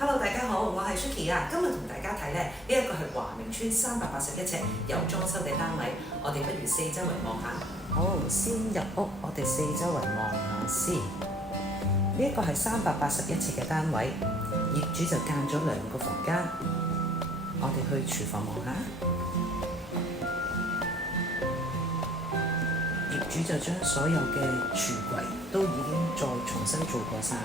Hello， 大家好，我係 Suki 啊。今日同大家睇呢一個係華明邨381尺有裝修嘅單位，我哋不如四周圍望下。好，先入屋，我哋四周圍望下先。呢一個係381尺嘅單位，業主就間咗2個房間。我哋去廚房望下。業主就將所有嘅櫥櫃都已經再重新做過晒，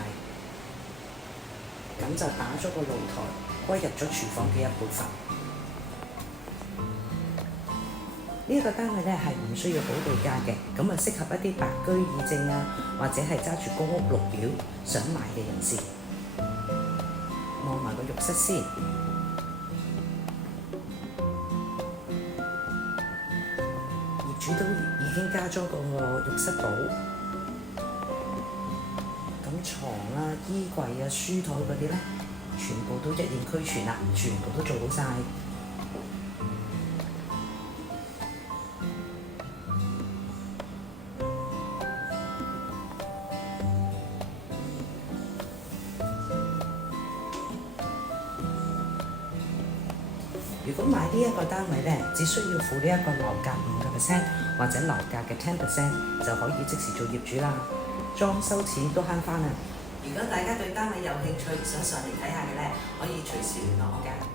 咁就打咗個露台，歸入咗廚房嘅一部分。呢個單位呢係唔需要補地價嘅，咁啊適合一啲白居二證啊，或者係揸住公屋綠表想買嘅人士。望埋個浴室先。業主都已經加咗個浴室寶，咁床啊、衣櫃啊、書枱嗰啲呢，全部都一應俱全啦，全部都做好晒。如果買呢一個單位呢，只需要付呢一個樓價5%或者樓價嘅10%就可以即時做業主啦，裝修錢都慳返啦。如果大家對單位有興趣，想上嚟睇下嘅呢，可以隨時聯絡我㗎。